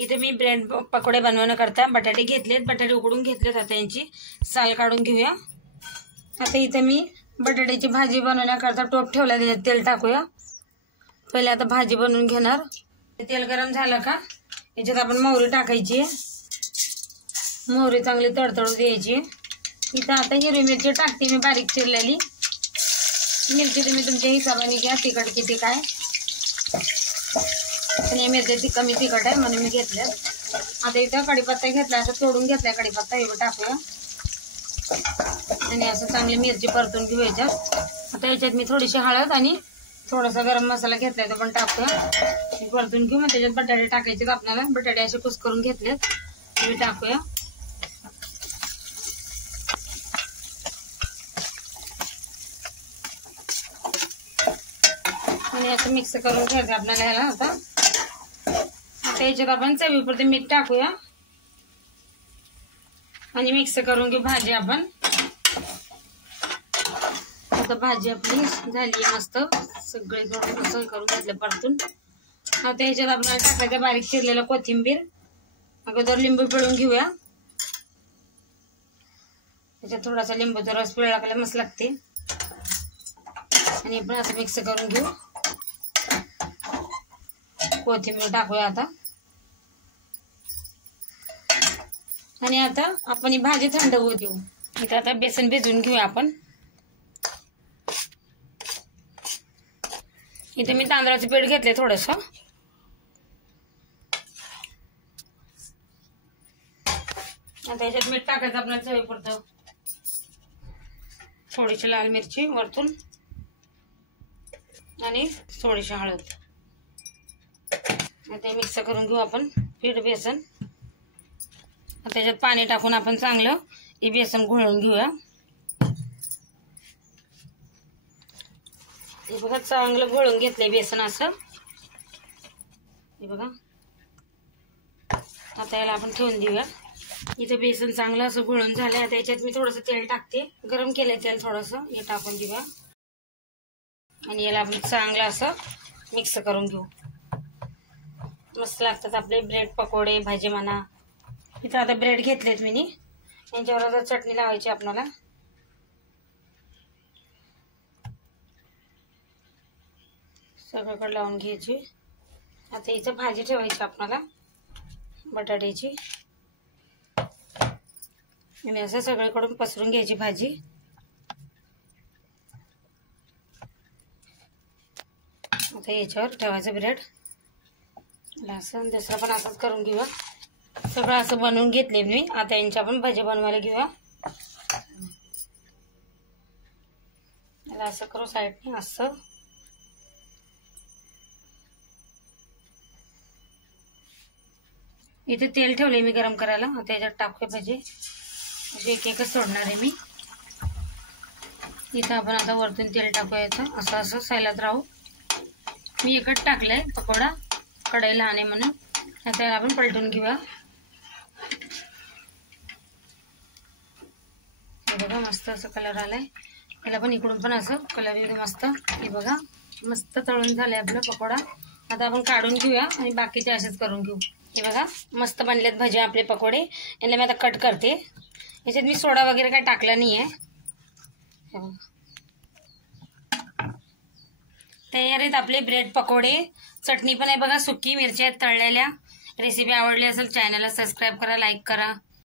इथे मी ब्रेड पकोडे बनवण्याकरता बटाटे घेतलेत, बटाटे उकडून घेतलेत। आता यांची साल काढून घेऊया। आता इथे मी बटाट्याची भाजी बनवण्याकरता टोप ठेवला, त्याच्यात तेल टाकूया। पहिले आता भाजी बनवून घेणार। तेल गरम झालं का याच्यात आपण मोहरी टाकायची, मोहरी चांगली तडतडू द्यायची। इथं आता हिरवी मिरची टाकते मी बारीक चिरलेली। मिरची तुम्ही तुमच्या हिशोबाने घ्या, तिखट किती काय। आणि मिरची कमी तिखट आहे म्हणून मी घेतल्या। आता इथं कढीपत्ता घेतला, असं तोडून घेतलाय कढीपत्ता, हे टाकूया आणि असं चांगली मिरची परतून घेऊ याच्यात। आता याच्यात मी थोडीशी हळद आणि थोडासा गरम मसाला घेतलाय, तो पण टाकूया, परतून घेऊ। मग त्याच्यात बटाटे टाकायचे आपल्याला। बटाटे असे कुस्करून घेतलेत, ते टाकूया। आणि असं मिक्स करून घ्यायचं आपल्याला ह्याला। आता याच्यात आपण चवीपुरते मीठ टाकूया आणि मिक्स करून घेऊ भाजी आपण। आता भाजी आपली झाली मस्त, सगळे असं करून घेतलं परतून। आता याच्यात आपल्याला टाकायचं बारीक चिरलेलं कोथिंबीर। अगोदर लिंबू पिळून घेऊया, त्याच्यात थोडासा लिंबूचा रस पिळला का मस्त लागते। आणि आपण असं मिक्स करून घेऊ। कोथिंबीर टाकूया आता। आणि आता आपण ही भाजी थंड होऊ देऊ। इथे आता बेसन भिजवून घेऊया आपण। इथे मी तांदळाचं पीठ घेतले थोडस। आता याच्यात मीठ टाकायचं आपल्याला चवीपुरतं, थोडीशी लाल मिरची वरतून आणि थोडीशी हळद। आता मिक्स करून घेऊ आपण पीठ बेसन। आता त्याच्यात पाणी टाकून आपण चांगलं हे बेसन घोळून घेऊया। हे बघा चांगलं घोळून घेतलंय बेसन असं, हे बघा। आता याला आपण ठेवून देऊया। इथं बेसन चांगलं असं घोळून झालंय। आता याच्यात मी थोडंसं तेल टाकते, गरम केलंय तेल थोडंसं, हे टाकून देऊया आणि याला आपण चांगलं असं मिक्स करून घेऊ। मस्त लागतात आपले ब्रेड पकोडे, भाजी म्हणा। इथं आता ब्रेड घेतलेत मी, यांच्यावर आता चटणी लावायची आपल्याला। सगळीकडे लावून घ्यायची। आता इथं भाजी ठेवायची आपल्याला बटाट्याची, आणि असं सगळीकडून पसरून घ्यायची भाजी। आता याच्यावर ठेवायचं ब्रेड, असं दुसरं पण असंच करून घेऊया। सगळं असं बनवून घेतले मी। आता यांच्या पण भाजी बनवायला घेऊया। याला असं करू साईडने असं। इथे तेल ठेवले मी गरम करायला, आता याच्यात टाकूया भाजी। अशी एक एकच सोडणार आहे मी। इथं आपण आता वरतून तेल टाकूया, याचं असं असं साईलात राहू। मी एकच टाकलंय पकोडा, कढई लहान आहे म्हणून। आता याला आपण पलटून घेऊया। हे बघा मस्त असं कलर आलाय, याला पण इकडून पण असं कलर येतो मस्त। हे बघा मस्त तळून झालंय आपलं पकोडा। आता आपण काढून घेऊया आणि बाकीचे असेच करून घेऊ। हे बघा मस्त बनलेत भाजी आपले पकोडे। याला मी आता कट करते। याच्यात मी सोडा वगैरे काही टाकला नाहीये। तयार आहेत आपले ब्रेड पकोडे। चटणी पण आहे बघा, सुकी मिरच्या आहेत तळलेल्या। रेसिपी आवडली असेल चॅनलला सबस्क्राईब करा, लाईक करा।